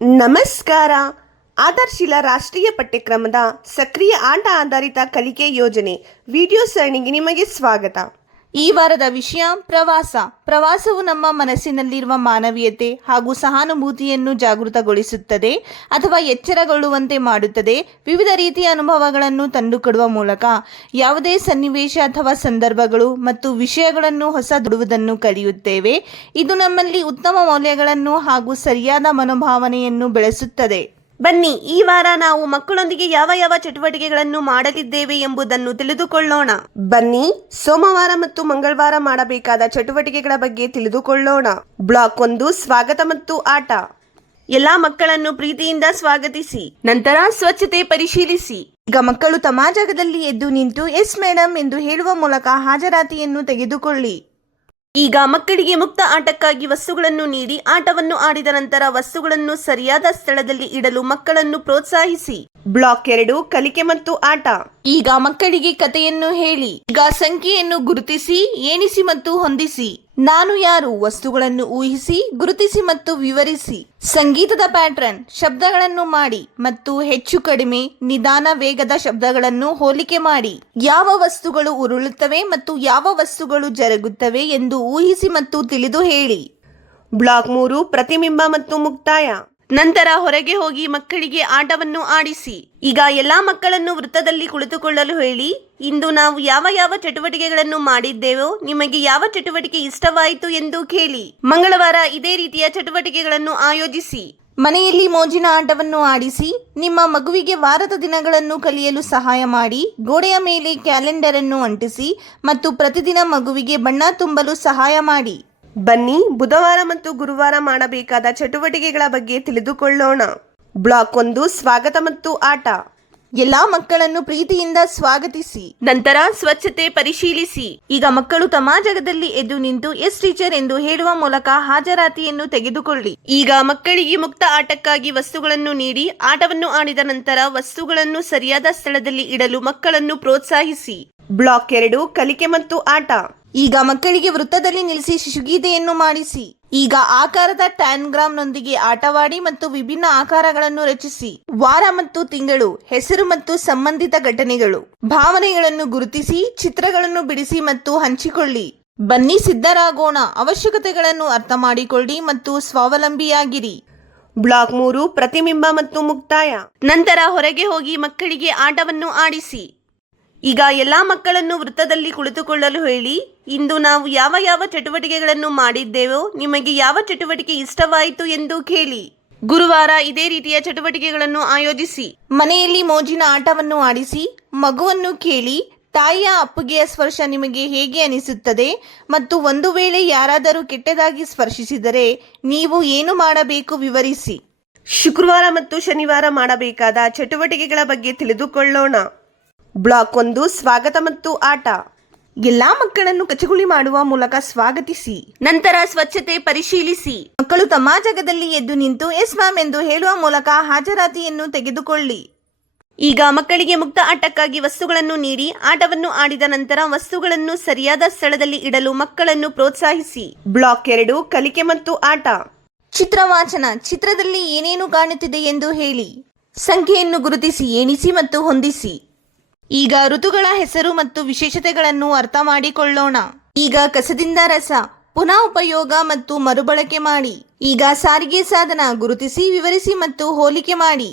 ನಮಸ್ಕಾರ. ಆಧಾರ್ಶೀಲ ರಾಷ್ಟ್ರೀಯ ಪಠ್ಯಕ್ರಮದ ಸಕ್ರಿಯ ಆಟ ಆಧಾರಿತ ಕಲಿಕೆ ಯೋಜನೆ ವಿಡಿಯೋ ಸರಣಿಗೆ ನಿಮಗೆ ಸ್ವಾಗತ. ಈ ವಾರದ ವಿಷಯ ಪ್ರವಾಸ. ಪ್ರವಾಸವು ನಮ್ಮ ಮನಸ್ಸಿನಲ್ಲಿರುವ ಮಾನವೀಯತೆ ಹಾಗೂ ಸಹಾನುಭೂತಿಯನ್ನು ಜಾಗೃತಗೊಳಿಸುತ್ತದೆ ಅಥವಾ ಎಚ್ಚರಗೊಳ್ಳುವಂತೆ ಮಾಡುತ್ತದೆ. ವಿವಿಧ ರೀತಿಯ ಅನುಭವಗಳನ್ನು ತಂದುಕೊಡುವ ಮೂಲಕ ಯಾವುದೇ ಸನ್ನಿವೇಶ ಅಥವಾ ಸಂದರ್ಭಗಳು ಮತ್ತು ವಿಷಯಗಳನ್ನು ಹೊಸದುಡುವುದನ್ನು ಕಲಿಯುತ್ತೇವೆ. ಇದು ನಮ್ಮಲ್ಲಿ ಉತ್ತಮ ಮೌಲ್ಯಗಳನ್ನು ಹಾಗೂ ಸರಿಯಾದ ಮನೋಭಾವನೆಯನ್ನು ಬೆಳೆಸುತ್ತದೆ. ಬನ್ನಿ, ಈ ವಾರ ನಾವು ಮಕ್ಕಳೊಂದಿಗೆ ಯಾವ ಯಾವ ಚಟುವಟಿಕೆಗಳನ್ನು ಮಾಡಲಿದ್ದೇವೆ ಎಂಬುದನ್ನು ತಿಳಿದುಕೊಳ್ಳೋಣ. ಬನ್ನಿ, ಸೋಮವಾರ ಮತ್ತು ಮಂಗಳವಾರ ಮಾಡಬೇಕಾದ ಚಟುವಟಿಕೆಗಳ ಬಗ್ಗೆ ತಿಳಿದುಕೊಳ್ಳೋಣ. ಬ್ಲಾಕ್ 1, ಸ್ವಾಗತ ಮತ್ತು ಆಟ. ಎಲ್ಲಾ ಮಕ್ಕಳನ್ನು ಪ್ರೀತಿಯಿಂದ ಸ್ವಾಗತಿಸಿ. ನಂತರ ಸ್ವಚ್ಛತೆ ಪರಿಶೀಲಿಸಿ. ಈಗ ಮಕ್ಕಳು ತಮ್ಮ ಜಾಗದಲ್ಲಿ ಎದ್ದು ನಿಂತು ಎಸ್ ಮೇಡಮ್ ಎಂದು ಹೇಳುವ ಮೂಲಕ ಹಾಜರಾತಿಯನ್ನು ತೆಗೆದುಕೊಳ್ಳಿ. ಈಗ ಮಕ್ಕಳಿಗೆ ಮುಕ್ತ ಆಟಕ್ಕಾಗಿ ವಸ್ತುಗಳನ್ನು ನೀಡಿ ಆಟವನ್ನು ಆಡಿದ ನಂತರ ವಸ್ತುಗಳನ್ನು ಸರಿಯಾದ ಸ್ಥಳದಲ್ಲಿ ಇಡಲು ಮಕ್ಕಳನ್ನು ಪ್ರೋತ್ಸಾಹಿಸಿ. ಬ್ಲಾಕ್ 2, ಕಲಿಕೆ ಮತ್ತು ಆಟ. ಈಗ ಮಕ್ಕಳಿಗೆ ಕಥೆಯನ್ನು ಹೇಳಿ. ಈಗ ಸಂಖ್ಯೆಯನ್ನು ಗುರುತಿಸಿ, ಎಣಿಸಿ ಮತ್ತು ಹೊಂದಿಸಿ. ನಾನು ಯಾರು, ವಸ್ತುಗಳನ್ನು ಊಹಿಸಿ, ಗುರುತಿಸಿ ಮತ್ತು ವಿವರಿಸಿ. ಸಂಗೀತದ ಪ್ಯಾಟ್ರನ್, ಶಬ್ದಗಳನ್ನು ಮಾಡಿ ಮತ್ತು ಹೆಚ್ಚು ಕಡಿಮೆ ನಿಧಾನ ವೇಗದ ಶಬ್ದಗಳನ್ನು ಹೋಲಿಕೆ ಮಾಡಿ. ಯಾವ ವಸ್ತುಗಳು ಉರುಳುತ್ತವೆ ಮತ್ತು ಯಾವ ವಸ್ತುಗಳು ಜರುಗುತ್ತವೆ ಎಂದು ಊಹಿಸಿ ಮತ್ತು ತಿಳಿದು ಹೇಳಿ. ಬ್ಲಾಕ್ 3, ಪ್ರತಿಬಿಂಬ ಮತ್ತು ಮುಕ್ತಾಯ. ನಂತರ ಹೊರಗೆ ಹೋಗಿ ಮಕ್ಕಳಿಗೆ ಆಟವನ್ನು ಆಡಿಸಿ. ಈಗ ಎಲ್ಲಾ ಮಕ್ಕಳನ್ನು ವೃತ್ತದಲ್ಲಿ ಕುಳಿತುಕೊಳ್ಳಲು ಹೇಳಿ. ಇಂದು ನಾವು ಯಾವ ಯಾವ ಚಟುವಟಿಕೆಗಳನ್ನು ಮಾಡಿದ್ದೇವೋ ನಿಮಗೆ ಯಾವ ಚಟುವಟಿಕೆ ಇಷ್ಟವಾಯಿತು ಎಂದು ಕೇಳಿ. ಮಂಗಳವಾರ ಇದೇ ರೀತಿಯ ಚಟುವಟಿಕೆಗಳನ್ನು ಆಯೋಜಿಸಿ. ಮನೆಯಲ್ಲಿ ಮೋಜಿನ ಆಟವನ್ನು ಆಡಿಸಿ. ನಿಮ್ಮ ಮಗುವಿಗೆ ವಾರದ ದಿನಗಳನ್ನು ಕಲಿಯಲು ಸಹಾಯ ಮಾಡಿ. ಗೋಡೆಯ ಮೇಲೆ ಕ್ಯಾಲೆಂಡರ್ ಅನ್ನು ಅಂಟಿಸಿ ಮತ್ತು ಪ್ರತಿದಿನ ಮಗುವಿಗೆ ಬಣ್ಣ ತುಂಬಲು ಸಹಾಯ ಮಾಡಿ. ಬನ್ನಿ, ಬುಧವಾರ ಮತ್ತು ಗುರುವಾರ ಮಾಡಬೇಕಾದ ಚಟುವಟಿಕೆಗಳ ಬಗ್ಗೆ ತಿಳಿದುಕೊಳ್ಳೋಣ. ಬ್ಲಾಕ್ 1, ಸ್ವಾಗತ ಮತ್ತು ಆಟ. ಎಲ್ಲಾ ಮಕ್ಕಳನ್ನು ಪ್ರೀತಿಯಿಂದ ಸ್ವಾಗತಿಸಿ. ನಂತರ ಸ್ವಚ್ಛತೆ ಪರಿಶೀಲಿಸಿ. ಈಗ ಮಕ್ಕಳು ತಮ್ಮ ಜಾಗದಲ್ಲಿ ಎದ್ದು ನಿಂತು ಎಸ್ ಟೀಚರ್ ಎಂದು ಹೇಳುವ ಮೂಲಕ ಹಾಜರಾತಿಯನ್ನು ತೆಗೆದುಕೊಳ್ಳಿ. ಈಗ ಮಕ್ಕಳಿಗೆ ಮುಕ್ತ ಆಟಕ್ಕಾಗಿ ವಸ್ತುಗಳನ್ನು ನೀಡಿ ಆಟವನ್ನು ಆಡಿದ ನಂತರ ವಸ್ತುಗಳನ್ನು ಸರಿಯಾದ ಸ್ಥಳದಲ್ಲಿ ಇಡಲು ಮಕ್ಕಳನ್ನು ಪ್ರೋತ್ಸಾಹಿಸಿ. ಬ್ಲಾಕ್ 2, ಕಲಿಕೆ ಮತ್ತು ಆಟ. ಈಗ ಮಕ್ಕಳಿಗೆ ವೃತ್ತದಲ್ಲಿ ನಿಲ್ಲಿಸಿ ಶಿಶುಗೀತೆಯನ್ನು ಮಾಡಿಸಿ. ಈಗ ಆಕಾರದ ಟ್ಯಾನ್ಗ್ರಾಮ್ನೊಂದಿಗೆ ಆಟವಾಡಿ ಮತ್ತು ವಿಭಿನ್ನ ಆಕಾರಗಳನ್ನು ರಚಿಸಿ. ವಾರ ಮತ್ತು ತಿಂಗಳು, ಹೆಸರು ಮತ್ತು ಸಂಬಂಧಿತ ಘಟನೆಗಳು, ಭಾವನೆಗಳನ್ನು ಗುರುತಿಸಿ, ಚಿತ್ರಗಳನ್ನು ಬಿಡಿಸಿ ಮತ್ತು ಹಂಚಿಕೊಳ್ಳಿ. ಬನ್ನಿ ಸಿದ್ಧರಾಗೋಣ. ಅವಶ್ಯಕತೆಗಳನ್ನು ಅರ್ಥ ಮಾಡಿಕೊಳ್ಳಿ ಮತ್ತು ಸ್ವಾವಲಂಬಿಯಾಗಿರಿ. ಬ್ಲಾಕ್ 3, ಪ್ರತಿಬಿಂಬ ಮತ್ತು ಮುಕ್ತಾಯ. ನಂತರ ಹೊರಗೆ ಹೋಗಿ ಮಕ್ಕಳಿಗೆ ಆಟವನ್ನು ಆಡಿಸಿ. ಈಗ ಎಲ್ಲಾ ಮಕ್ಕಳನ್ನು ವೃತ್ತದಲ್ಲಿ ಕುಳಿತುಕೊಳ್ಳಲು ಹೇಳಿ. ಇಂದು ನಾವು ಯಾವ ಯಾವ ಚಟುವಟಿಕೆಗಳನ್ನು ಮಾಡಿದ್ದೇವೋ ನಿಮಗೆ ಯಾವ ಚಟುವಟಿಕೆ ಇಷ್ಟವಾಯಿತು ಎಂದು ಕೇಳಿ. ಗುರುವಾರ ಇದೇ ರೀತಿಯ ಚಟುವಟಿಕೆಗಳನ್ನು ಆಯೋಜಿಸಿ. ಮನೆಯಲ್ಲಿ ಮೋಜಿನ ಆಟವನ್ನು ಆಡಿಸಿ. ಮಗುವನ್ನು ಕೇಳಿ, ತಾಯಿಯ ಅಪ್ಪುಗೆಯ ಸ್ಪರ್ಶ ನಿಮಗೆ ಹೇಗೆ ಅನಿಸುತ್ತದೆ ಮತ್ತು ಒಂದು ವೇಳೆ ಯಾರಾದರೂ ಕೆಟ್ಟದಾಗಿ ಸ್ಪರ್ಶಿಸಿದರೆ ನೀವು ಏನು ಮಾಡಬೇಕು ವಿವರಿಸಿ. ಶುಕ್ರವಾರ ಮತ್ತು ಶನಿವಾರ ಮಾಡಬೇಕಾದ ಚಟುವಟಿಕೆಗಳ ಬಗ್ಗೆ ತಿಳಿದುಕೊಳ್ಳೋಣ. ಬ್ಲಾಕ್ 1, ಸ್ವಾಗತ ಮತ್ತು ಆಟ. ಎಲ್ಲಾ ಮಕ್ಕಳನ್ನು ಕಚಗುಳಿ ಮಾಡುವ ಮೂಲಕ ಸ್ವಾಗತಿಸಿ. ನಂತರ ಸ್ವಚ್ಛತೆ ಪರಿಶೀಲಿಸಿ. ಮಕ್ಕಳು ತಮ್ಮ ಜಾಗದಲ್ಲಿ ಎದ್ದು ನಿಂತು ಎಸ್ ಮ್ಯಾಮ್ ಎಂದು ಹೇಳುವ ಮೂಲಕ ಹಾಜರಾತಿಯನ್ನು ತೆಗೆದುಕೊಳ್ಳಿ. ಈಗ ಮಕ್ಕಳಿಗೆ ಮುಕ್ತ ಆಟಕ್ಕಾಗಿ ವಸ್ತುಗಳನ್ನು ನೀಡಿ ಆಟವನ್ನು ಆಡಿದ ನಂತರ ವಸ್ತುಗಳನ್ನು ಸರಿಯಾದ ಸ್ಥಳದಲ್ಲಿ ಇಡಲು ಮಕ್ಕಳನ್ನು ಪ್ರೋತ್ಸಾಹಿಸಿ. ಬ್ಲಾಕ್ 2, ಕಲಿಕೆ ಮತ್ತು ಆಟ. ಚಿತ್ರವಾಚನ. ಚಿತ್ರದಲ್ಲಿ ಏನೇನು ಕಾಣುತ್ತಿದೆ ಎಂದು ಹೇಳಿ. ಸಂಖ್ಯೆಯನ್ನು ಗುರುತಿಸಿ, ಎಣಿಸಿ ಮತ್ತು ಹೊಂದಿಸಿ. ಈಗ ಋತುಗಳ ಹೆಸರು ಮತ್ತು ವಿಶೇಷತೆಗಳನ್ನು ಅರ್ಥ ಮಾಡಿಕೊಳ್ಳೋಣ. ಈಗ ಕಸದಿಂದ ರಸ, ಪುನಃ ಉಪಯೋಗ ಮತ್ತು ಮರುಬಳಕೆ ಮಾಡಿ. ಈಗ ಸಾರಿಗೆ ಸಾಧನ, ಗುರುತಿಸಿ, ವಿವರಿಸಿ ಮತ್ತು ಹೋಲಿಕೆ ಮಾಡಿ.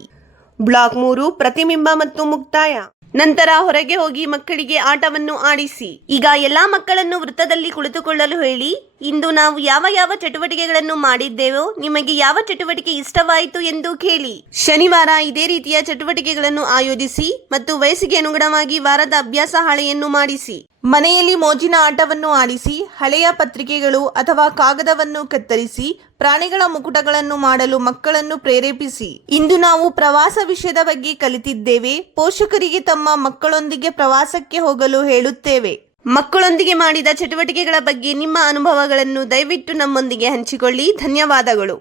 ಬ್ಲಾಕ್ 3, ಪ್ರತಿಬಿಂಬ ಮತ್ತು ಮುಕ್ತಾಯ. ನಂತರ ಹೊರಗೆ ಹೋಗಿ ಮಕ್ಕಳಿಗೆ ಆಟವನ್ನು ಆಡಿಸಿ. ಈಗ ಎಲ್ಲಾ ಮಕ್ಕಳನ್ನು ವೃತ್ತದಲ್ಲಿ ಕುಳಿತುಕೊಳ್ಳಲು ಹೇಳಿ. ಇಂದು ನಾವು ಯಾವ ಯಾವ ಚಟುವಟಿಕೆಗಳನ್ನು ಮಾಡಿದ್ದೇವೋ ನಿಮಗೆ ಯಾವ ಚಟುವಟಿಕೆ ಇಷ್ಟವಾಯಿತು ಎಂದು ಕೇಳಿ. ಶನಿವಾರ ಇದೇ ರೀತಿಯ ಚಟುವಟಿಕೆಗಳನ್ನು ಆಯೋಜಿಸಿ ಮತ್ತು ವಯಸ್ಸಿಗೆ ಅನುಗುಣವಾಗಿ ವಾರದ ಅಭ್ಯಾಸ ಹಾಳೆಯನ್ನು ಮಾಡಿಸಿ. ಮನೆಯಲ್ಲಿ ಮೋಜಿನ ಆಟವನ್ನು ಆಡಿಸಿ. ಹಳೆಯ ಪತ್ರಿಕೆಗಳು ಅಥವಾ ಕಾಗದವನ್ನು ಕತ್ತರಿಸಿ ಪ್ರಾಣಿಗಳ ಮುಕುಟಗಳನ್ನು ಮಾಡಲು ಮಕ್ಕಳನ್ನು ಪ್ರೇರೇಪಿಸಿ. ಇಂದು ನಾವು ಪ್ರವಾಸ ವಿಷಯದ ಬಗ್ಗೆ ಕಲಿತಿದ್ದೇವೆ. ಪೋಷಕರಿಗೆ ತಮ್ಮ ಮಕ್ಕಳೊಂದಿಗೆ ಪ್ರವಾಸಕ್ಕೆ ಹೋಗಲು ಹೇಳುತ್ತೇವೆ. ಮಕ್ಕಳೊಂದಿಗೆ ಮಾಡಿದ ಚಟುವಟಿಕೆಗಳ ಬಗ್ಗೆ ನಿಮ್ಮ ಅನುಭವಗಳನ್ನು ದಯವಿಟ್ಟು ನಮ್ಮೊಂದಿಗೆ ಹಂಚಿಕೊಳ್ಳಿ. ಧನ್ಯವಾದಗಳು.